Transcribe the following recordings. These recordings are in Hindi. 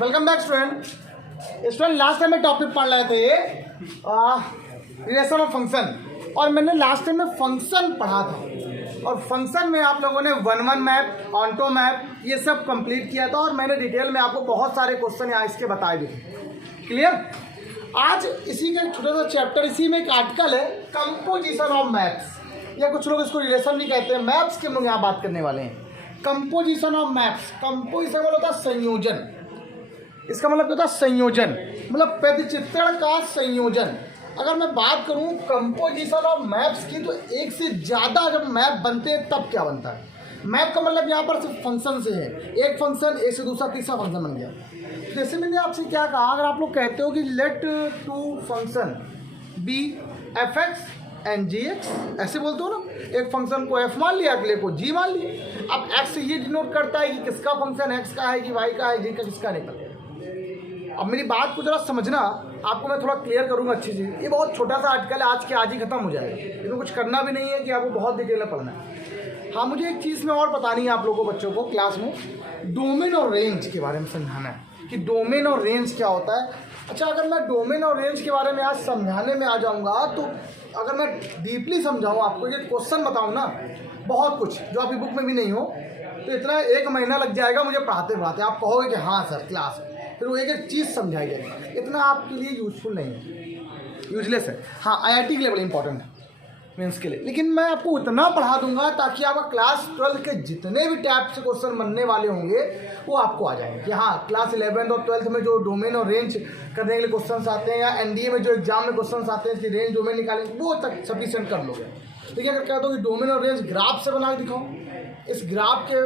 Welcome back student. Last time में टॉपिक पढ़ रहे थे रिलेशन ऑफ फंक्शन, और मैंने लास्ट टाइम में फंक्शन पढ़ा था और फंक्शन में आप लोगों ने one one map, onto map ये सब कंप्लीट किया था और मैंने डिटेल में आपको बहुत सारे क्वेश्चन यहाँ इसके बताए भी थे। क्लियर? आज इसी का एक छोटा सा चैप्टर, इसी में एक आर्टिकल है कंपोजिशन ऑफ मैप्स, या कुछ लोग इसको रिलेशन भी कहते हैं। मैप्स के हम लोग यहाँ बात करने वाले हैं। कंपोजिशन ऑफ मैप्स, कंपोजिशन मतलब होता है संयोजन, इसका मतलब होता है संयोजन, मतलब प्रतिचित्रण का संयोजन। अगर मैं बात करूं कंपोजिशन ऑफ मैप्स की, तो एक से ज़्यादा जब मैप बनते हैं तब क्या बनता है। मैप का मतलब यहाँ पर सिर्फ फंक्शन से है, एक फंक्शन एक से दूसरा तीसरा फंक्शन बन गया। जैसे मैंने आपसे क्या कहा, अगर आप लोग कहते हो कि let two function be f x and g x, ऐसे बोलते हो ना, एक फंक्शन को एफ मान लिया, अगले को जी मान लिया। अब एक्स ये डिनोट करता है कि किसका फंक्शन एक्स का है कि वाई का है, जी का किसका नहीं पता। अब मेरी बात को जरा समझना, आपको मैं थोड़ा क्लियर करूंगा अच्छी चीज़। ये बहुत छोटा सा आर्टिकल है, आज के आज ही खत्म हो जाएगा, इसमें कुछ करना भी नहीं है कि आपको बहुत डिटेल में पढ़ना है। हाँ, मुझे एक चीज़ में और बतानी है आप लोगों को, बच्चों को क्लास में डोमेन और रेंज के बारे में समझाना है कि डोमेन और रेंज क्या होता है। अच्छा, अगर मैं डोमेन और रेंज के बारे में आज समझाने में आ जाऊँगा, तो अगर मैं डीपली समझाऊँ आपको, ये क्वेश्चन बताऊँ ना, बहुत कुछ जो आपकी बुक में भी नहीं हो, तो इतना 1 महीना लग जाएगा मुझे पढ़ाते पढ़ाते। आप कहोगे कि हाँ सर क्लास, फिर वो एक एक चीज़ समझाई जाएगी। इतना आपके लिए यूजफुल नहीं है, यूजलेस है। हाँ, आईआईटी के लिए बड़ा इंपॉर्टेंट है, मेंस के लिए, लेकिन मैं आपको इतना पढ़ा दूंगा ताकि आपका क्लास 12 के जितने भी टाइप से क्वेश्चन बनने वाले होंगे वो आपको आ जाएंगे। कि हाँ, क्लास 11 और 12 में जो डोमेन और रेंज करने के लिए क्वेश्चन आते हैं, या एनडीए में जो एग्जाम में क्वेश्चन आते हैं इसकी रेंज डोमेन निकालेंगे, वो तक सफिशिएंट कर लोगे। देखिए, अगर कहते हो कि डोमेन और रेंज ग्राफ से बना के दिखाओ, इस ग्राफ के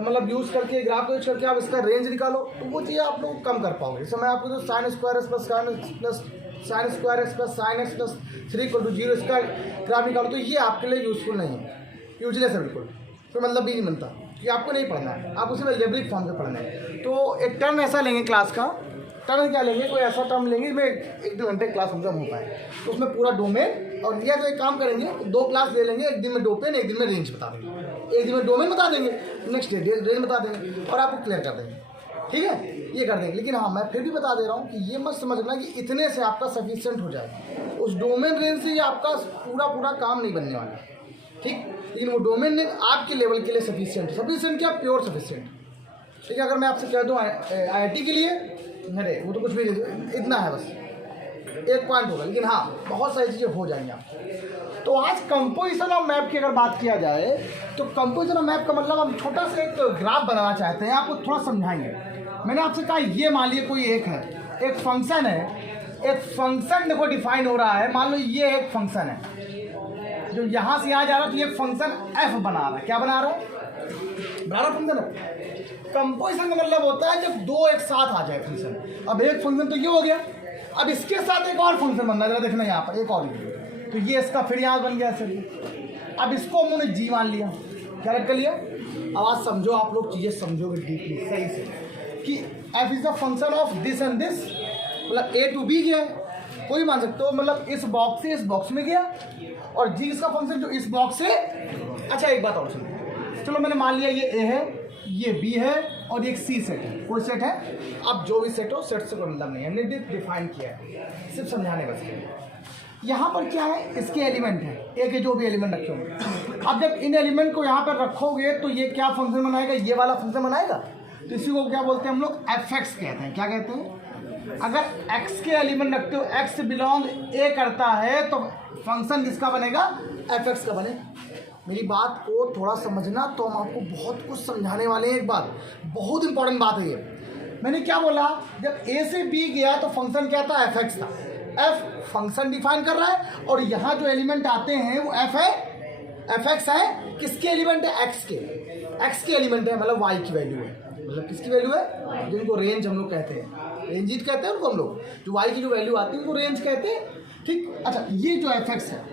मतलब यूज़ करके, ग्राफ को यूज करके आप इसका रेंज निकालो, तो वो चीज़ आप लोग कम कर पाओगे। इस समय आपको जो sine square x plus sine square x plus sine x plus 3 = 0 इसका ग्राफ निकालो, तो ये आपके लिए यूजफुल नहीं है, यूजलेस है बिल्कुल, तो मतलब भी नहीं बनता कि आपको नहीं पढ़ना है, आप उसे अलजेब्रिक फॉर्म में पढ़ना है। तो एक टर्म ऐसा लेंगे क्लास का, टर्म क्या लेंगे, कोई ऐसा टर्म लेंगे जिसमें 1-2 घंटे क्लास हम हो पाए, तो उसमें पूरा डोमेन और लिया। तो एक काम करेंगे, 2 क्लास ले लेंगे, एक दिन में डोमेन, एक दिन में रेंज बता देंगे, एक दिन में डोमेन बता देंगे, नेक्स्ट डे रेंज बता देंगे और आपको क्लियर कर देंगे। ठीक है, ये कर देंगे। लेकिन हाँ, मैं फिर भी बता दे रहा हूँ कि ये मत समझना कि इतने से आपका सफिशिएंट हो जाएगा। उस डोमेन रेंज से ये आपका पूरा काम नहीं बनने वाला, ठीक। लेकिन वो डोमेन रेंज आपके लेवल के लिए सफिशिएंट क्या, प्योर सफिशिएंट। ठीक है, अगर मैं आपसे कह दूँ आईआईटी के लिए, अरे वो तो कुछ भी नहीं, इतना है बस, 1 पॉइंट होगा, लेकिन हाँ बहुत सारी चीज़ें हो जाएंगी आप। तो आज कंपोजिशन ऑफ मैप की अगर बात किया जाए, तो कंपोजिशन ऑफ मैप का मतलब हम छोटा सा एक ग्राफ बनाना चाहते हैं, आपको थोड़ा समझाएंगे। मैंने आपसे कहा, ये मान लीजिए कोई एक है, एक फंक्शन है, एक फंक्शन देखो डिफाइन हो रहा है। मान लो ये एक फंक्शन है जो यहाँ से यहाँ जा रहा है, तो ये फंक्शन एफ बना रहा है। क्या बना रहा है? बना रहा फंक्शन है। कंपोजिशन का मतलब होता है जब 2 एक साथ आ जाए फंक्शन। अब एक फंक्शन तो ये हो गया, अब इसके साथ एक और फंक्शन बनना है, जरा देखना यहाँ पर एक और, तो ये इसका फिर यहाँ बन गया सर। अब इसको हमने जी मान लिया, क्या कर लिया। अब आज समझो, आप लोग चीज़ें समझोगे डीपली सही से कि F is the function of this and this, मतलब ए टू बी गया, कोई मान सकते हो, मतलब इस बॉक्स से इस बॉक्स में गया, और जी इसका फंक्शन जो इस बॉक्स से। अच्छा, एक बात और सुनो, चलो मैंने मान लिया ये ए है, ये बी है और ये एक सी सेट है, कोई सेट है। अब जो भी सेट हो, सेट से कोई मतलब नहीं है, हमने डिफाइन किया है, सिर्फ समझाने बस। यहाँ पर क्या है, इसके एलिमेंट है, ए के जो भी एलिमेंट रखे होंगे। अब जब इन एलिमेंट को यहाँ पर रखोगे तो ये क्या फंक्शन बनाएगा, ये वाला फंक्शन बनाएगा। तो इसी को क्या बोलते हैं हम लोग, एफ एक्स कहते हैं। क्या कहते हैं? अगर एक्स के एलिमेंट रखते हो, एक्स बिलोंग ए करता है, तो फंक्शन किसका बनेगा, एफ एक्स का बनेगा। मेरी बात को थोड़ा समझना, तो हम आपको बहुत कुछ समझाने वाले हैं। एक बात बहुत इंपॉर्टेंट बात है ये। मैंने क्या बोला, जब ए से बी गया तो फंक्शन क्या था, एफ एक्स था। एफ फंक्शन डिफाइन कर रहा है, और यहाँ जो एलिमेंट आते हैं वो एफ है, एफ एक्स है। किसके एलिमेंट है, एक्स के एलिमेंट है, मतलब वाई की वैल्यू है। मतलब किसकी वैल्यू है, जिनको रेंज हम लोग कहते हैं, रेंजिट कहते हैं उनको हम लोग, जो वाई की जो वैल्यू आती है उनको रेंज कहते हैं, ठीक। अच्छा, ये जो एफ एक्स है,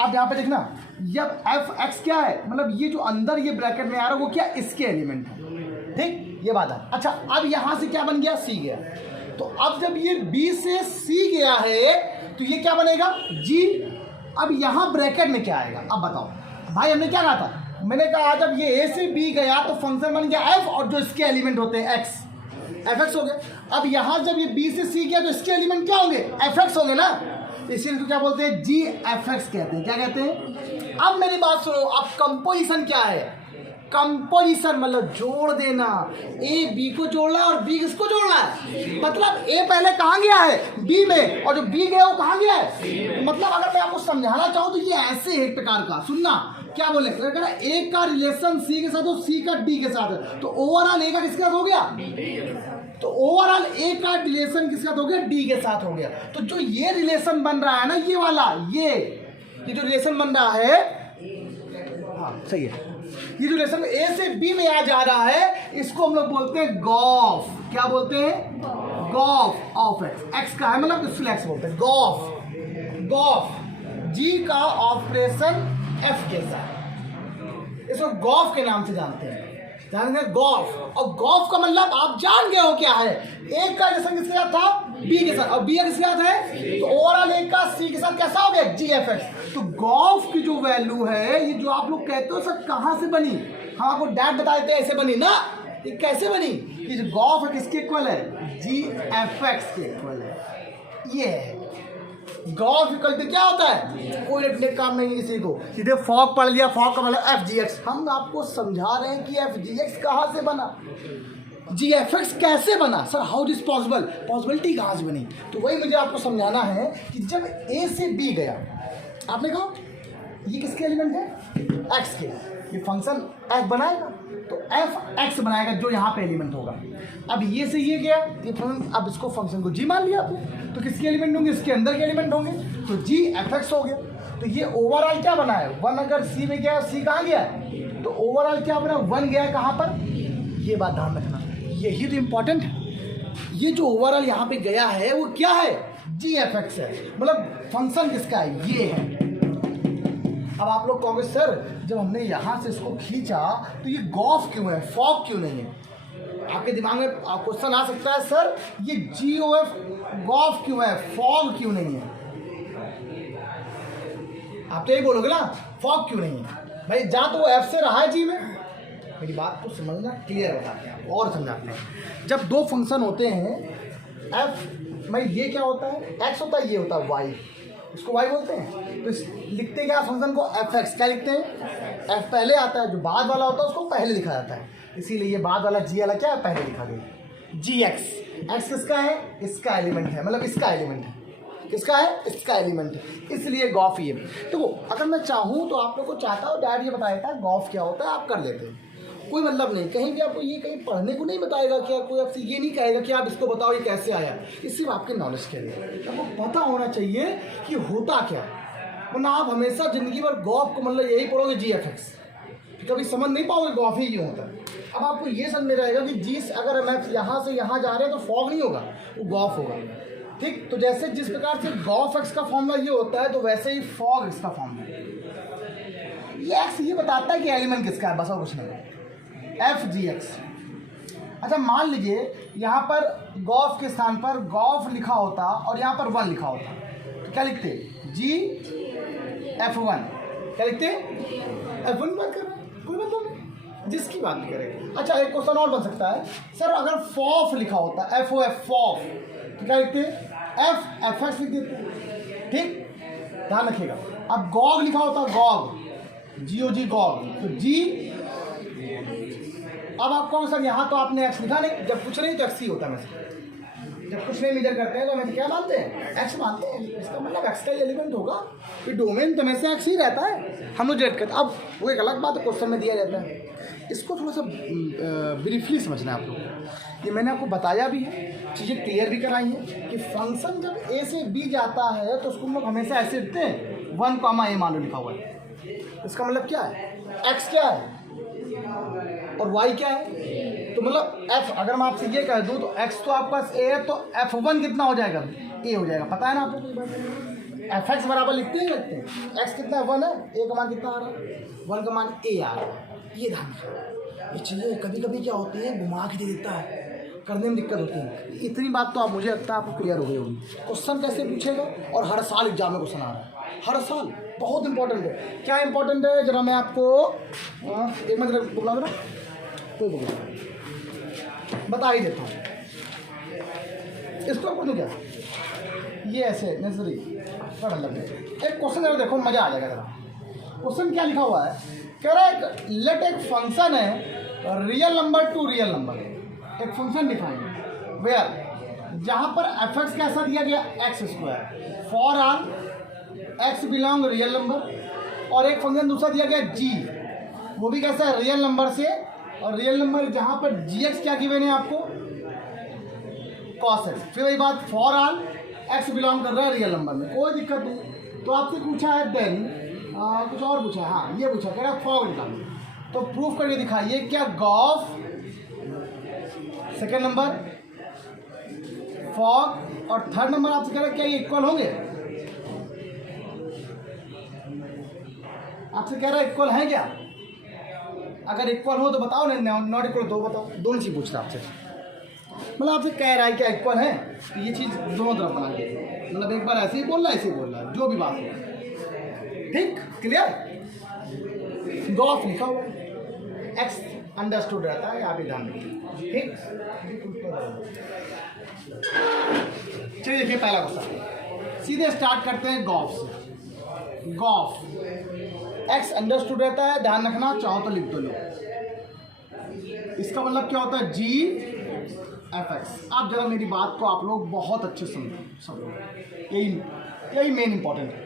अब यहाँ पे देखना, जब एफ एक्स क्या है, मतलब ये जो अंदर ये ब्रैकेट में आ रहा है वो क्या, इसके एलिमेंट है, ठीक, ये बात है। अच्छा, अब यहाँ से क्या बन गया, सी गया। तो अब जब ये बी से सी गया है, तो ये क्या बनेगा, जी। अब यहाँ ब्रैकेट में क्या आएगा, अब बताओ भाई, हमने क्या कहा था, मैंने कहा जब ये ए से बी गया तो फंक्शन बन गया एफ, और जो इसके एलिमेंट होते हैं एक्स, एफ एक्स हो गया। अब यहाँ जब ये बी से सी गया तो इसके एलिमेंट क्या होंगे, एफ एक्स होंगे ना, इसीलिए तो क्या बोलते हैं, जी एफ एक्स कहते हैं। क्या कहते हैं? अब मेरी बात सुनो, अब कंपोजिशन क्या है, कंपोजिशन मतलब जोड़ देना, ए बी को जोड़ना और बी किसको जोड़ना है, मतलब ए पहले कहाँ गया है, बी में, और जो बी गया वो कहाँ गया है। मतलब अगर मैं आपको समझाना चाहूँ तो ये ऐसे है एक प्रकार का, सुनना क्या बोले, अगर ए का रिलेशन सी के साथ हो, सी का डी के साथ है, तो ओवरऑल ए का किसके साथ हो गया, तो ओवरऑल ए का रिलेशन किसके साथ हो गया, डी के साथ हो गया। तो जो ये रिलेशन बन रहा है ना, ये वाला, ये जो रिलेशन बन रहा है, हाँ सही है, ये जो रिलेशन ए से बी में आ जा रहा है, इसको हम लोग बोलते हैं गॉफ। क्या बोलते हैं, गॉफ ऑफ एक्स, एक्स का है मतलब इसको एक्स बोलते हैं, गॉफ। गॉफ जी का ऑपरेशन एफ के साथ, इसको गॉफ के नाम से जानते हैं, जानते हैं गॉफ। और गॉफ का मतलब आप जान गए हो क्या है, एक का रिलेशन किसके साथ था, बी के साथ, और बी किसके साथ है, तो ओवरऑल एक का सी के साथ कैसा हो गया, जी एफ एक्स। तो गॉफ की जो वैल्यू है, ये जो आप लोग कहते हो सर कहाँ से बनी, हम आपको डैट बता देते हैं, ऐसे बनी ना, ये कैसे बनी, ये जो गॉफ है किसके इक्वल है, जी एफ एक्स के इक्वल है। ये है गॉफ इक्वल टू क्या होता है, कोई रटने का काम नहीं है किसी को, सीधे फॉग पढ़ लिया, फॉग का मतलब एफ जी एक्स। हम आपको समझा रहे हैं कि एफ जी एक्स कहाँ से बना, जी एफ एक्स कैसे बना, sir how this possible, possibility कहाँ से बनी। तो वही मुझे आपको समझाना है कि जब ए से बी गया, आपने कहा ये किसके एलिमेंट है, एक्स के, ये फंक्शन एफ बनाएगा तो एफ एक्स बनाएगा जो यहाँ पे एलिमेंट होगा। अब ये से ये गया, ये फंक्शन, अब इसको फंक्शन को जी मान लिया आपने, तो किसके एलिमेंट होंगे, इसके अंदर के एलिमेंट होंगे, तो जी एफ एक्स हो गया। तो ये ओवरऑल क्या बना है, वन अगर सी में गया, सी कहाँ गया है, तो ओवरऑल क्या बना, वन गया है कहाँ पर, ये बात ध्यान रखना, यही तो इम्पोर्टेंट है। ये जो ओवरऑल यहाँ पे गया है वो क्या है, जी एफ एक्स है, मतलब फंक्शन किसका है, ये है। अब आप लोग कहोगे सर जब हमने यहाँ से इसको खींचा तो ये गॉफ क्यों है, फॉग क्यों नहीं है। आपके दिमाग में क्वेश्चन आ सकता है सर ये जी ओ एफ गॉफ क्यों है, फॉग क्यों नहीं है। आप तो यही बोलोगे ना, फॉग क्यों नहीं है भाई, जा तो वो एफ से रहा है जी में। मेरी बात को समझना, क्लियर बताते हैं और समझाते हैं। जब दो फंक्शन होते हैं एफ में, ये क्या होता है, एक्स होता है, ये होता है वाई, इसको वाई बोलते हैं। तो लिखते क्या फंक्शन को, एफ एक्स। क्या लिखते हैं, एफ पहले आता है, जो बाद वाला होता है उसको पहले लिखा जाता है, इसीलिए ये बाद वाला जी वाला क्या है, पहले लिखा गया। जी एक्स, एक्स किसका है, इसका एलिमेंट है, मतलब इसका एलिमेंट है, किसका है, इसका एलिमेंट है, इसलिए गॉफ ये। तो अगर मैं चाहूँ तो आप लोग को चाहता हूँ डैड ये बताया देता है गॉफ क्या होता है, आप कर लेते हैं, कोई मतलब नहीं, कहीं भी आपको ये कहीं पढ़ने को नहीं बताएगा, क्या कोई आपसे ये नहीं कहेगा कि आप इसको बताओ ये कैसे आया, ये सिर्फ आपके नॉलेज के लिए आपको पता होना चाहिए कि होता क्या है। वरना आप हमेशा ज़िंदगी भर गॉफ को मतलब यही पढ़ोगे जी एफ एक्स, कभी समझ नहीं पाओगे गॉफ ही क्यों होता है। अब आपको ये समझ में रहेगा कि जी अगर हम यहाँ से यहाँ जा रहे हैं तो फॉग नहीं होगा, वो गॉफ होगा, ठीक। तो जैसे जिस प्रकार से गॉफ एक्स का फॉर्मूला ये होता है, तो वैसे ही फॉग एक्स का फॉर्मूला है। ये एक्स ये बताता है कि एलिमेंट किसका है, बस और कुछ नहीं, एफ जी एक्स। अच्छा मान लीजिए यहाँ पर गॉफ के स्थान पर गॉफ लिखा होता और यहाँ पर वन लिखा होता, तो क्या लिखते, जी एफ वन। क्या लिखते, एफ वन की बात कर रहे हैं, कोई मतलब नहीं, जिसकी बात नहीं करेंगे। अच्छा एक क्वेश्चन और बन सकता है, सर अगर फॉफ लिखा होता, एफ ओ एफ, फॉफ, तो क्या लिखते, एफ एक्स लिख देते, ठीक, ध्यान रखिएगा। अब गॉग लिखा होता, गॉग, जी ओ जी, गॉग, तो जी। अब आप कौन सर यहाँ तो आपने एक्स लिखा नहीं, जब कुछ नहीं तो एक्स ही होता है, वैसे जब कुछ नहीं मेजर करते हैं तो हमें क्या मानते हैं, एक्स मानते हैं, इसका मतलब एक्स का एलिमेंट होगा, फिर डोमेन तो हमेशा एक्स ही रहता है, हम लोग जेड करते। अब वो एक अलग बात है, क्वेश्चन में दिया जाता है, इसको थोड़ा सा ब्रीफली समझना है आप लोग। ये मैंने आपको बताया भी है, चीज़ें क्लियर भी कराई हैं कि फंक्शन जब ए से बी जाता है तो उसको हम लोग हमेशा ऐसे लिखते हैं, 1 कॉमा ए मान लो लिखा हुआ है, इसका मतलब क्या है, एक्स क्या है और वाई क्या है। तो मतलब एफ, अगर मैं आपसे ये कह दूँ तो एक्स तो आपके पास ए है, तो एफ वन कितना हो जाएगा, ए हो जाएगा, पता है ना आपको। एफ एक्स बराबर लिखते ही लगते हैं, एक्स कितना है, 1 है, ए का मान कितना आ रहा है, 1 का मान ए आ रहा है। ये ध्यान रखिए, ये चीज़ें कभी कभी क्या होती है, घुमा के दे देता है, करने में दिक्कत होती है। इतनी बात तो आप मुझे लगता है आपको क्लियर हो गई होगी। क्वेश्चन कैसे पूछेगा, और हर साल एग्जाम में क्वेश्चन आ रहा है, हर साल, बहुत इंपॉर्टेंट है। क्या इंपॉर्टेंट है, जरा मैं आपको एक मिनट बुला दो ना, कोई बता ही देता हूँ। इसको बोलूँ क्या, ये ऐसे नेसरी थोड़ा अलग है। एक क्वेश्चन अगर देखो मज़ा आ जाएगा जरा। क्वेश्चन क्या लिखा हुआ है, कह रहा है लेट एक फंक्शन है real number two real number, एक फंक्शन डिफाइन वेयर जहाँ पर एफ एक्स कैसा दिया गया x square for all x belong real number, और एक फंक्शन दूसरा दिया गया जी, वो भी कैसा है रियल नंबर से, और रियल नंबर जहाँ पर जी एक्स क्या गिवन है आपको कॉस एक्स। फिर वही बात फॉर आल एक्स बिलोंग कर रहा है रियल नंबर में, कोई दिक्कत नहीं। तो आपसे पूछा है देन कुछ और पूछा है, हाँ ये पूछा कह रहा है फॉग निकालो, तो प्रूफ करके दिखाइए क्या गॉफ सेकेंड नंबर फॉग और थर्ड नंबर आपसे कह रहा है क्या ये इक्वल होंगे, आपसे कह रहा है इक्वल है क्या, अगर इक्वल हो तो बताओ, नहीं नॉट इक्वल तो बताओ, दोनों चीज पूछ रहा है आपसे। मतलब आपसे कह रहा है क्या इक्वल है, तो ये चीज दोनों तरफ बना के, मतलब एक बार ऐसे ही बोल रहा है ऐसे ही बोल रहा है, जो भी बात हो। ठीक क्लियर, गॉफ लिखा हुआ एक्स अंडरस्टूड रहता है, आप ही ध्यान रखिए। ठीक चलिए देखिए पहला क्वेश्चन, सीधे स्टार्ट करते हैं गॉफ से। गॉफ एक्स अंडरस्टूड रहता है, ध्यान रखना, चाहो तो लिख दो लो। इसका मतलब क्या होता है जी एफ एक्स। आप जरा मेरी बात को आप लोग बहुत अच्छे समझो, सब लोग यही मेन इंपॉर्टेंट है,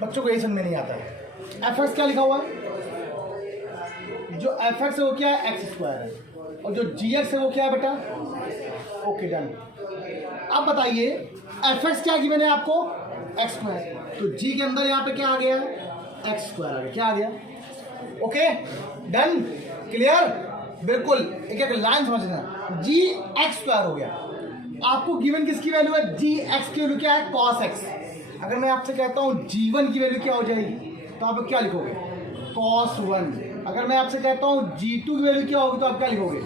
बच्चों को यही समझ में नहीं आता है। एफ एक्स क्या लिखा हुआ है, जो एफ एक्स है वो क्या है एक्स स्क्वायर है, और जो जी एक्स है वो क्या है बेटा ओके डन। अब बताइए एफ एक्स क्या गिवन है आपको एक्स स्क्वायर, तो जी के अंदर यहाँ पे क्या आ गया एक्स स्क्वायर आ गया, क्या आ गया ओके डन क्लियर, बिल्कुल एक एक लाइन समझना। जी एक्स स्क्वायर हो गया, आपको गिवन किसकी वैल्यू है जी एक्स की वैल्यू क्या है कॉस एक्स। अगर मैं आपसे कहता हूँ G1 की वैल्यू क्या हो जाएगी, तो आप क्या लिखोगे cos 1। अगर मैं आपसे कहता हूँ G2 की वैल्यू क्या होगी, तो आप क्या लिखोगे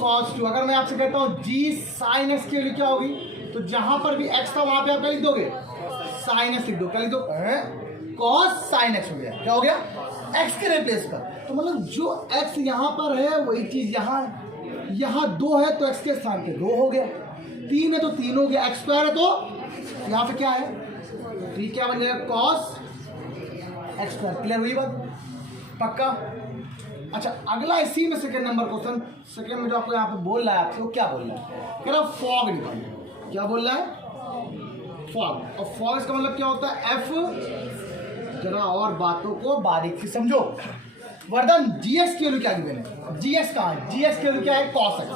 cos 2। अगर मैं आपसे कहता हूँ G sin x की वैल्यू क्या होगी, तो जहां पर भी x था वहां पे आप क्या लिख दोगे sin x लिख दो, क्या लिख दो cos sin x हो गया, क्या हो गया x के रिप्लेस पर। तो मतलब जो x यहाँ पर है वही चीज यहाँ 2 है तो x के स्थान पे 2 हो गया, 3 है तो 3 हो गया, x स्क्वायर है तो यहाँ पे क्या है, तो ये क्या बन जाएगा कॉस एक्स स्क्वायर। क्लियर हुई बात, पक्का। अच्छा अगला इसी में सेकंड नंबर क्वेश्चन, सेकंड में जो आपको यहाँ पे बोल रहा है आपसे वो क्या बोल रहा है, कह रहा फॉग निकालो, क्या बोल रहा है फॉग। और फॉग इसका मतलब क्या होता है एफ, जरा और बातों को बारीक से समझो। वर्धन जी एक्स की वैल्यू क्या गिवन है, जी एक्स कहाँ है, जी एक्स की वैल्यू क्या है कॉस एक्स।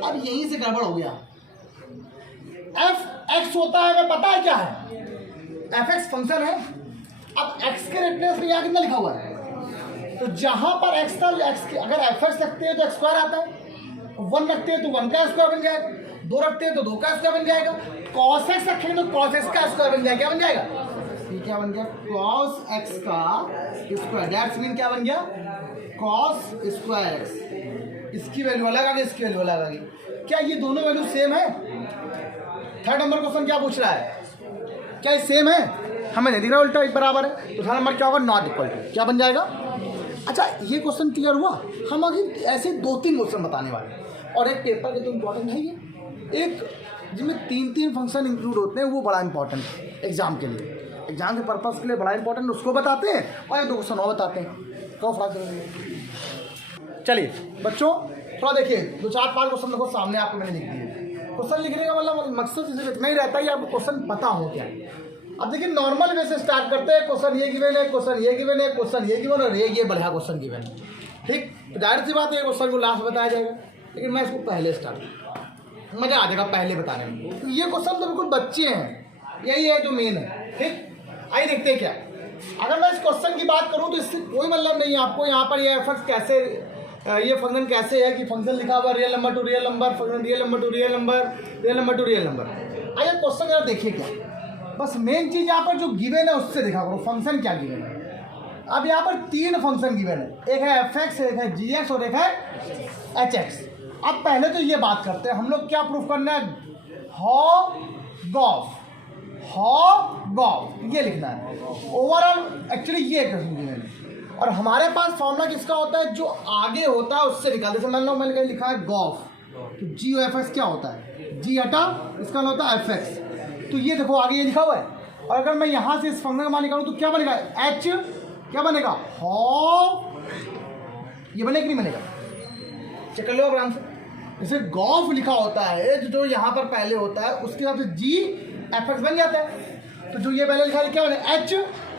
अब यहीं से गड़बड़ हो गया, एफ एक्स होता है हमें पता है क्या है, एफ एक्स फंक्शन है। अब एक्स के रिप्लेस में यहाँ कितना लिखा हुआ है, तो जहां पर एक्स था एक्स के, अगर एफ एक्स रखते हैं तो एक्स स्क्वायर आता है, 1 रखते हैं तो 1 का स्क्वायर बन जाएगा, 2 रखते हैं तो 2 का स्क्वायर बन जाएगा, कॉस एक्स रखेंगे तो कॉस एक्स का स्क्वायर बन जाएगा, क्या बन जाएगा ये क्या बन गया कॉस एक्स का स्क्वायर, दैट्स मीन क्या बन गया कॉस स्क्वायर एक्स। इसकी वैल्यू अलग आ गई, इसकी वैल्यू अलग आ गई, क्या ये दोनों वैल्यू सेम है। थर्ड नंबर क्वेश्चन क्या पूछ रहा है, क्या ये सेम है, हमें नहीं दिख रहा उल्टा बराबर है, तो थर्ड नंबर क्या होगा नॉट इक्वल टू, क्या बन जाएगा। अच्छा ये क्वेश्चन क्लियर हुआ, हम आगे ऐसे 2-3 क्वेश्चन बताने वाले हैं, और एक पेपर के तो इम्पोर्टेंट है ये, एक जिसमें 3 फंक्शन इंक्लूड होते हैं वो बड़ा इंपॉर्टेंट है एग्जाम के लिए, एग्जाम के पर्पज़ के लिए बड़ा इंपॉर्टेंट, उसको बताते हैं और 1-2 क्वेश्चन और बताते हैं, तो फर्क करेंगे। चलिए बच्चों थोड़ा देखिए 2-4-5 क्वेश्चन देखो सामने आपको मैंने लिख दिए। क्वेश्चन लिखने का मतलब मकसद सिर्फ इतना ही रहता है आपको क्वेश्चन पता हो क्या। अब देखिए नॉर्मल वे से स्टार्ट करते हैं, क्वेश्चन ये गिवन है, क्वेश्चन ये गिवन है, क्वेश्चन ये गिवन और ये बढ़िया क्वेश्चन गिवन है, ठीक। तो जाहिर सी बात है क्वेश्चन को लास्ट बताया जाएगा, लेकिन मैं इसको पहले स्टार्ट, मज़ा आ जाएगा पहले बताने में। तो ये क्वेश्चन तो बिल्कुल बच्चे हैं, यही है जो मेन है, ठीक। आइए देखते हैं क्या, अगर मैं इस क्वेश्चन की बात करूँ तो इससे कोई मतलब नहीं है आपको, यहाँ पर ये एफ कैसे, ये फंक्शन कैसे है कि फंक्शन लिखा हुआ real number two real number, function real number two real number, real number two real number. आइए क्वेश्चन जरा देखिए क्या, बस मेन चीज़ यहाँ पर जो गिवन है उससे देखा करो फंक्शन क्या गिवन है। अब यहाँ पर 3 फंक्शन गिवन है, एक है एफ एक्स, एक है जी एक्स और एक है एच एक्स। अब पहले तो ये बात करते हैं हम लोग क्या प्रूफ करना है, गॉफ ये लिखना है ओवरऑल, एक्चुअली ये गिवन है। और हमारे पास फॉर्मूला किसका होता है, जो आगे होता है उससे निकाल, जैसे मान लो मैंने कहीं लिखा है गॉफ, तो जी एफ एक्स क्या होता है, जी हटा इसका मतलब होता है एफ एक्स। तो ये देखो आगे ये लिखा हुआ है, और अगर मैं यहाँ से इस फंक्शन का मान निकालूँ तो क्या बनेगा, एच क्या बनेगा, हॉफ, ये बनेगा कि नहीं बनेगा, चेक कर लो आराम से। जैसे गॉफ लिखा होता है जो यहाँ पर पहले होता है उसके हिसाब से जी एफ एक्स बन जाता है। तो जो ये पहले लिखा है क्या बनेगा, एच,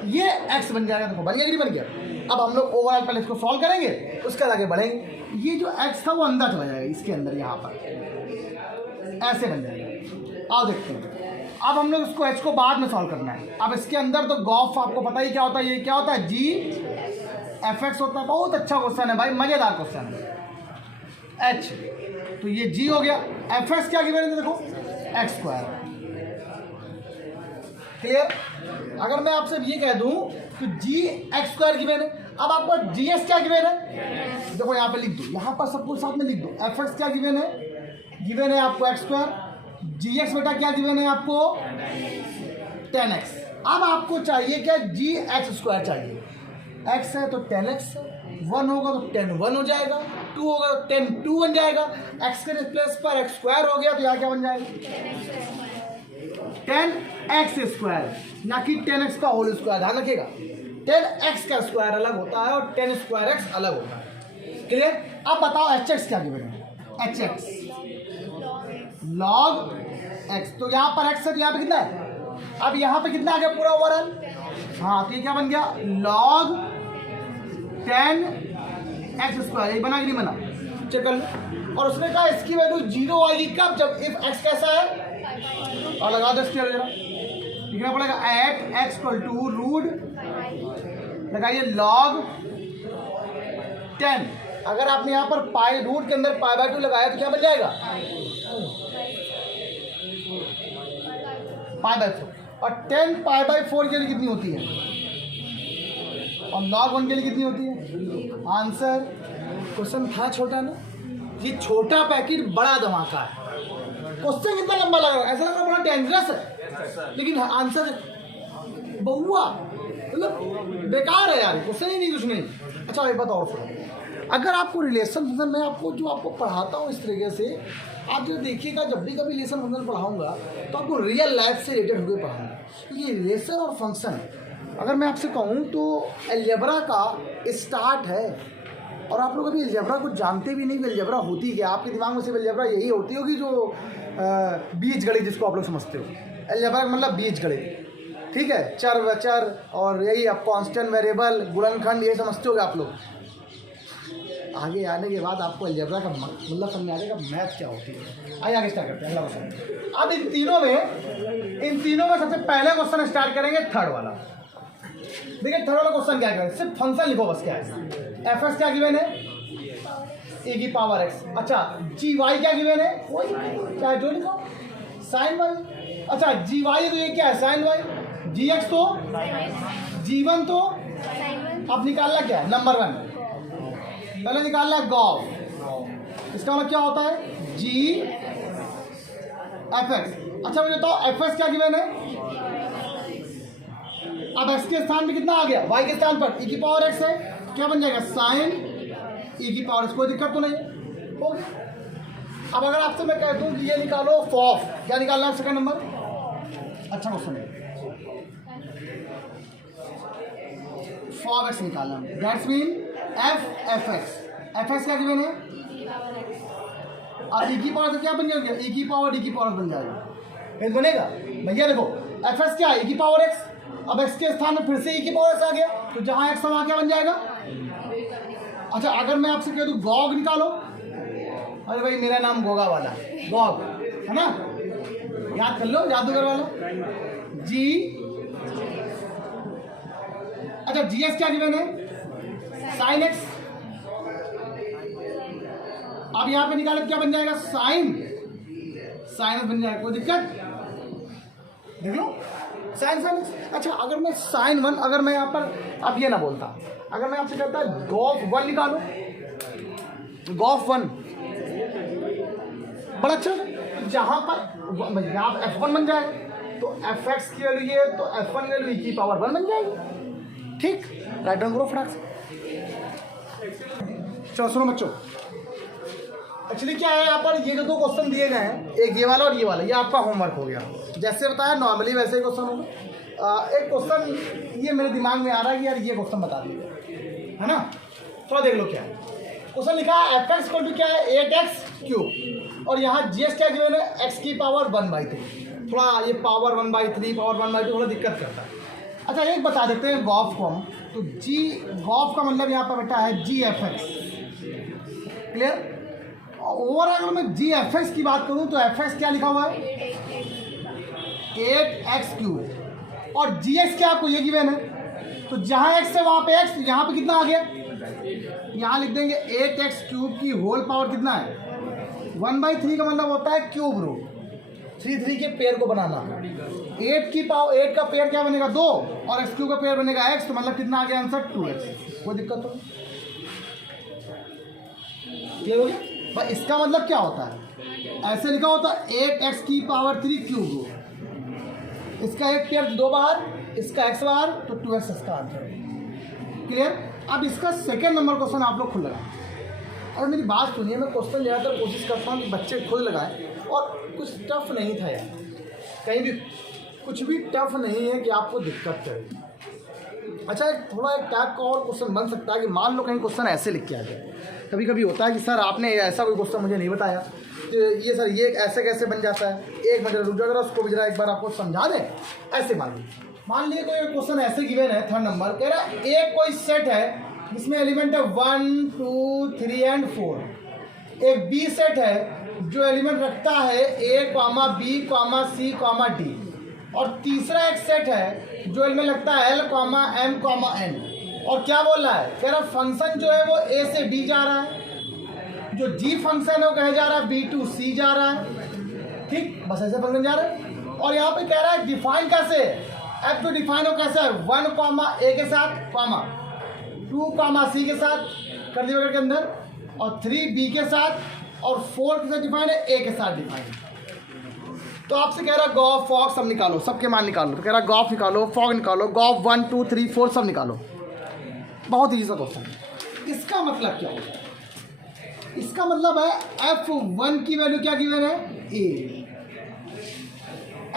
ये एक्स बन जाएगा। देखो बन गया कि नहीं बन गया। अब हम लोग ओवरऑल पहले इसको सॉल्व करेंगे, उसके बाद आगे बढ़ेंगे। ये जो एक्स था वो अंदर चला जाएगा, इसके अंदर यहाँ पर ऐसे बन जाएगा। आओ देखते हैं। अब हम लोग इसको एच को बाद में सॉल्व करना है। अब इसके अंदर तो गॉफ आपको पता ही क्या होता है, ये क्या होता है, जी एफ एक्स होता है। बहुत अच्छा क्वेश्चन है भाई, मजेदार क्वेश्चन है। एच तो ये जी हो गया, एफ एक्स क्या गिवन है देखो, एक्स स्क्वायर। क्लियर। अगर मैं आपसे ये कह दूं कि जी एक्स स्क्वायर गिवन है, अब आपको जी एस क्या गिवन है, देखो यहाँ पे लिख दो, यहाँ पर सब कुछ साथ में लिख दो। एफ एक्स क्या गिवन है, गिवन है आपको एक्स स्क्वायर। जी एक्स बेटा क्या गिवन है आपको, 10x। अब आपको चाहिए क्या, जी एक्स स्क्वायर चाहिए। x है तो 10x, 1 होगा तो 10 1 हो जाएगा, 2 होगा तो 10 2 बन जाएगा। x के रिप्लेस पर x स्क्वायर हो गया तो यहाँ क्या बन जाएगा, 10x स्क्वायर, ना कि 10x का होल स्क्वायर। ध्यान रखिएगा 10x का स्क्वायर अलग होता है और 10 स्क्वायर x अलग होता है। क्लियर। अब बताओ hx क्या गिवन है, hx log x। तो यहाँ पर x है तो यहाँ पे कितना है, अब यहाँ पे कितना आ गया पूरा ओवरऑल, हाँ तो ये क्या बन गया, log 10x स्क्वायर। ये बना कि नहीं बना, चेक कर लो। और उसने कहा इसकी वैल्यू 0 आएगी कब, जब इफ x कैसा है, और लगा दो इसके लिखना पड़ेगा at x equal to root, लगाइए log 10। अगर आपने यहाँ पर पाई रूट के अंदर पाई बाय 2 लगाया तो क्या बन जाएगा, पाई बाय 4। और 10 पाई बाय 4 के लिए कितनी होती है, और log 1 के लिए कितनी होती है। आंसर, क्वेश्चन था छोटा ना, ये छोटा पैकेट बड़ा धमाका है। क्वेश्चन कितना लंबा लग रहा है, ऐसा लग रहा है बड़ा डेंजरस है, लेकिन आंसर बहुआ मतलब बेकार है यार, क्वेश्चन ही नहीं कुछ नहीं। अच्छा एक बात और सुनो, अगर आपको रिलेशन फंक्शन में आपको पढ़ाता हूँ इस तरीके से, आप जो देखिएगा जब भी कभी रिलेशन फंक्शन पढ़ाऊंगा तो आपको रियल लाइफ से रिलेटेड होकर पढ़ाऊंगा। तो ये रिलेशन और फंक्शन अगर मैं आपसे कहूँ तो अलजेब्रा का स्टार्ट है, और आप लोग अभी अलजेब्रा को जानते भी नहीं कि अलजेब्रा होती क्या। आपके दिमाग में सिर्फ अलजेब्रा यही होती होगी जो बीजगणित जिसको आप लोग समझते हो। अलजेब्रा मतलब बीजगणित, ठीक है, चर वचर और यही आप कांस्टेंट वेरिएबल गुणनखंड ये समझते होगे आप लोग। आगे आने के बाद आपको अलजेब्रा का मतलब समझ आ जाएगा मैथ क्या होती है। आइए आगे स्टार्ट करते हैं अगला क्वेश्चन। अब इन तीनों में सबसे पहले क्वेश्चन स्टार्ट करेंगे थर्ड वाला। देखिए थर्ड वाला क्वेश्चन क्या है, सिर्फ फंक्शन लिखो बस, क्या है एफ एक्स क्या गिवन है, ए की पावर एक्स। अच्छा जी वाई क्या गिवन है, कोई क्या है जो लिखो, साइन वाई। अच्छा जी वाई तो ये क्या है, साइन वाई। जी एक्स तो जी वन, तो अब निकालना क्या है, नंबर 1 पहले निकालना है गॉफ। इसका मतलब क्या होता है, जी एफ एक्स। अच्छा मुझे बताओ एफ एक्स क्या गिवन है, अब एक्स के स्थान पे कितना आ गया, वाई के स्थान पर ई की पावर एक्स है, क्या बन जाएगा साइन ई की पावर एक्स। कोई दिक्कत तो नहीं हो। अब अगर आपसे मैं कह दूं कि ये निकालो फॉफ, क्या निकालना है सेकंड नंबर, अच्छा क्वेश्चन है, फॉफ एक्स निकालना, that's mean F x. F x क्या गिवन है, अब ई की पावर से क्या बन जाएगा, ई की पावर डी की पावर बन जाएगा, ये बनेगा भैया। देखो एफ एक्स क्या है, ई की पावर एक्स। अब एक्स के स्थान में फिर से ई की पावर एक्स आ गया, तो जहां एक्स वहां क्या बन जाएगा। अच्छा अगर मैं आपसे कह दूं गॉग निकालो, अरे भाई मेरा नाम गोगा वाला गॉग है ना, याद कर लो जादूगर वाला जी। अच्छा जी एस क्या गिवन है, साइन एक्स। अब यहां पे निकाले क्या बन जाएगा, साइन एक्स बन जाएगा, कोई दिक्कत देख लो साइन एक्स। अच्छा अगर मैं साइन 1, अगर मैं यहाँ पर अब ये ना बोलता, अगर मैं आपसे कहता गॉफ 1 निकालो, गॉफ 1 बड़ा अच्छा है, जहां पर यहाँ f1 बन जाए तो एफ एक्स की वैल्यू ये, तो f1 वैल्यू ई की पावर 1 बन जाएगी। ठीक, राइट डाउन करो फटाक से। चलो सुनो बच्चों, एक्चुअली क्या है यहाँ पर, ये जो 2 क्वेश्चन दिए गए हैं, एक ये वाला और ये वाला, ये आपका होमवर्क हो गया। जैसे बताया नॉर्मली वैसे ही क्वेश्चन होगा। एक क्वेश्चन ये मेरे दिमाग में आ रहा है कि यार ये क्वेश्चन बता दीजिए, है ना। थोड़ा देख लो क्या है क्वेश्चन लिखा है। एफ एक्स इक्वल टू क्या है 8x³ और यहाँ जी एस क्या गिवन है x की पावर 1/3। थोड़ा ये पावर 1/3 पावर 1/2 थोड़ा दिक्कत करता है। अच्छा एक बता देते हैं गॉफ को हम, तो जी गॉफ का मतलब यहाँ पर बेटा है जी एफ एक्स, क्लियर। ओवरऑल अगर मैं जी एफ एक्स की बात करूँ तो एफ एक्स क्या लिखा हुआ है 8x³ और जी एक्स क्या आपको ये गिवन है, तो जहाँ x है वहाँ पे x, तो यहाँ पे कितना आ गया, यहाँ लिख देंगे 8x³ की होल पावर कितना है 1/3 का मतलब होता है क्यूब रूट 3 के पेयर को बनाना। 8 की पावर 8 का पेयर क्या बनेगा 2 और x³ का पेयर बनेगा x, तो मतलब कितना आ गया आंसर 2x। कोई दिक्कत हो क्लियर हो गया भाई। इसका मतलब क्या होता है, ऐसे लिखा होता है 8x³ क्यूब रूट, इसका एक पेयर 2 बाहर, इसका x बाहर, तो 2x इसका आंसर है, क्लियर। अब इसका सेकेंड नंबर क्वेश्चन आप लोग खुद लगाएं। और मेरी बात सुनिए, मैं क्वेश्चन ज़्यादातर कोशिश करता हूँ कि बच्चे खुद लगाएं, और कुछ टफ नहीं था यार, कहीं भी कुछ भी टफ नहीं है कि आपको दिक्कत करे। अच्छा एक थोड़ा एक टाइप का और क्वेश्चन बन सकता है कि मान लो कहीं क्वेश्चन ऐसे लिख के आ जाए। कभी कभी होता है कि सर आपने ऐसा कोई क्वेश्चन मुझे नहीं बताया, तो ये सर ये ऐसे कैसे बन जाता है, एक मिनट रुक जाओ जरा, उसको भी जरा एक बार आपको समझा दें। ऐसे मान लिए कोई क्वेश्चन ऐसे गिवन है, 3rd नंबर कह रहा है एक कोई सेट है जिसमें एलिमेंट है 1 2 3 एंड 4। एक बी सेट है जो एलिमेंट रखता है a, b, c, d, और तीसरा एक सेट है जो एलिमेंट लगता है l, m, n। और क्या बोल रहा है, कह रहा फंक्शन जो है वो a से b जा रहा है, जो g फंक्शन है वो कहे जा रहा है b to c जा रहा है, ठीक, बस ऐसे फंक्शन जा रहा है। और यहाँ पे कह रहा है डिफाइन कैसे, f तो डिफाइन हो कैसे है 1 a के साथ, 2 c के साथ कर दिया के अंदर, और 3 b के साथ, और 4 के साथ डिफाइन है, a के साथ डिफाइन है। तो आपसे कह रहा गॉफ फॉग सब निकालो, सबके मान निकालो, तो कह रहा गॉफ निकालो, फॉग निकालो, गॉफ 1 2 3 4 सब निकालो। बहुत ईजी सा क्वेश्चन है। इसका मतलब क्या होता है, इसका मतलब है f1 की वैल्यू क्या गिवन है a,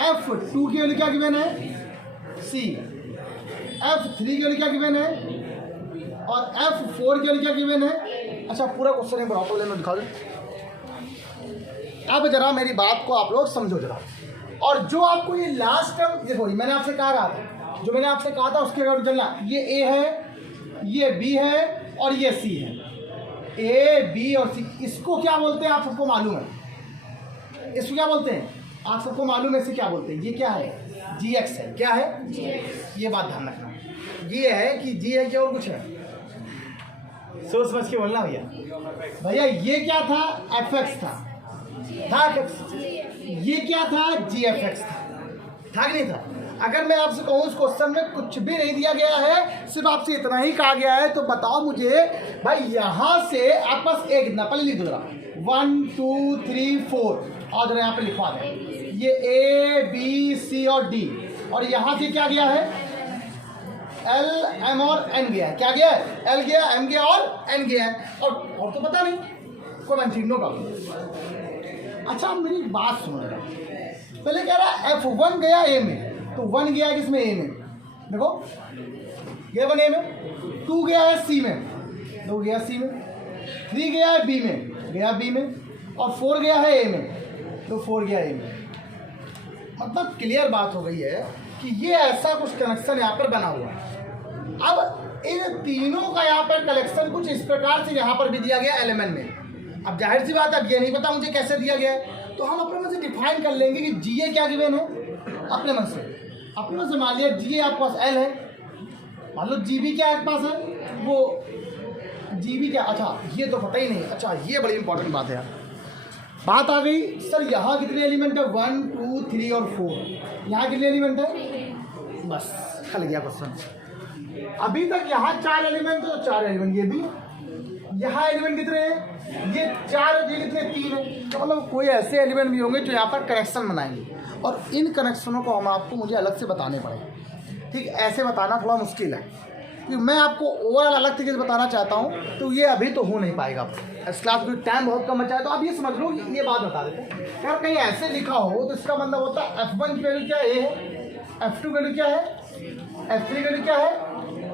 f2 की वैल्यू क्या गिवन है c, f3 की वैल्यू क्या गिवन है, और f4 की वैल्यू क्या गिवन है। अच्छा पूरा क्वेश्चन एक बार ऑटो में दिखा दो। अब जरा मेरी बात को आप लोग समझो जरा, और जो आपको ये लास्ट टर्म देखो, मैंने आपसे कहा था, जो मैंने आपसे कहा था उसके अगर चलना, ये a है, ये b है, और ये c है। a, b और c, इसको क्या बोलते हैं आप सबको मालूम है, इसको क्या बोलते हैं आप सबको मालूम है, इसे क्या बोलते हैं, ये क्या है gx है, क्या है gx। ये बात ध्यान रखना, ये है कि g है क्या और कुछ है, सोच समझ के बोलना भैया। भैया ये क्या था fx था fx, ये क्या था gfx था कि नहीं था। अगर मैं आपसे कहूँ उस क्वेश्चन में कुछ भी नहीं दिया गया है, सिर्फ आपसे इतना ही कहा गया है, तो बताओ मुझे भाई यहाँ से आप पास एक कितना, पहले लिख दो जरा 1 2 3 4, और जरा यहाँ पे लिखवा दें ये a b c और d, और यहाँ से क्या गया है l m और n गया है, क्या गया है l गया, m गया और n गया है, और तो पता नहीं कोई मैंने नो प्रॉब्लम। अच्छा मेरी बात सुनो जरा, पहले कह रहा है f1 गया a में, तो 1 गया है किसमें a में, देखो गया 1 a में, 2 गया है c में, 2 गया c में, 3 गया है b में, गया b में, और 4 गया है a में, तो 4 गया a में। मतलब क्लियर बात हो गई है कि ये ऐसा कुछ कनेक्शन यहाँ पर बना हुआ है। अब इन तीनों का यहाँ पर कलेक्शन कुछ इस प्रकार से यहाँ पर भी दिया गया एलिमेंट में। अब जाहिर सी बात है, अब ये नहीं पता मुझे कैसे दिया गया है, तो हम अपने मन से डिफाइन कर लेंगे कि जी ए क्या गिवन है, अपने मन से मान लिया जी ए आपके पास एल है, मान लो जी बी क्या आपके पास है, वो जी बी क्या, अच्छा ये तो पता ही नहीं। अच्छा ये बड़ी इंपॉर्टेंट बात है यार, बात आ गई सर यहाँ कितने एलिमेंट है 1 2 3 और 4, यहाँ कितने एलिमेंट है, बस खल गया क्वेश्चन। अभी तक यहाँ 4 एलिमेंट तो 4 एलिमेंट, ये भी यहाँ एलिमेंट कितने हैं, ये 4, ये कितने 3 है, तो मतलब कोई ऐसे एलिमेंट भी होंगे जो यहाँ पर कनेक्शन बनाएंगे, और इन कनेक्शनों को हम आपको मुझे अलग से बताने पड़ेंगे, ठीक। ऐसे बताना थोड़ा मुश्किल है, कि मैं आपको ओवरऑल अलग तरीके से बताना चाहता हूँ, तो ये अभी तो हो नहीं पाएगा। इस क्लास में टाइम बहुत कम बचा है, तो आप ये समझ लो कि ये बात बता देते हैं। यार कहीं ऐसे लिखा हो तो इसका मतलब होता है F1 की वैल्यू क्या ए है, F2 की वैल्यू क्या है, F3 की वैल्यू क्या है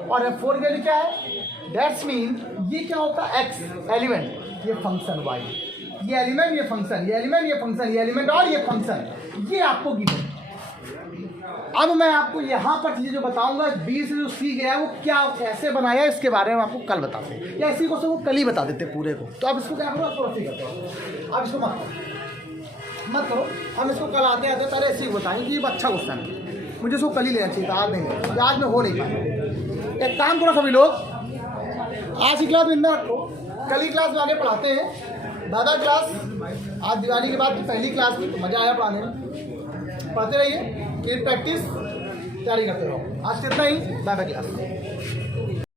और F4 की वैल्यू क्या है। दैट्स मीन ये क्या होता है, एक्स एलिमेंट, ये फंक्शन वाई, ये एलिमेंट ये फंक्शन, ये एलिमेंट ये फंक्शन, ये एलिमेंट और ये फंक्शन, ये आपको गिवन। अब मैं आपको यहाँ पर चीज़ें जो बताऊंगा, बी से जो सी गया है वो क्या कैसे बनाया इसके बारे में आपको कल बताते हैं, या इसी को सब कल ही बता देते पूरे को। तो आप इसको क्या करो, आप रफी करते हो, आप इसको मत करो, हम इसको कल आते आते पहले ऐसे ही बताएंगे कि ये अच्छा क्वेश्चन है, मुझे इसको कल ही लेना चाहिए था, आज नहीं लेना, आज में हो नहीं पाएगा। एक काम करो सभी लोग, आज की क्लास में ना रखो, कल ही क्लास में आगे पढ़ाते हैं। दादा क्लास आज दिवाली के बाद पहली क्लास में, तो मज़ा आया पढ़ाने में, पढ़ते रहिए, फिर प्रैक्टिस तैयारी करते रहो। आज कितना ही, बाय बाय क्लास।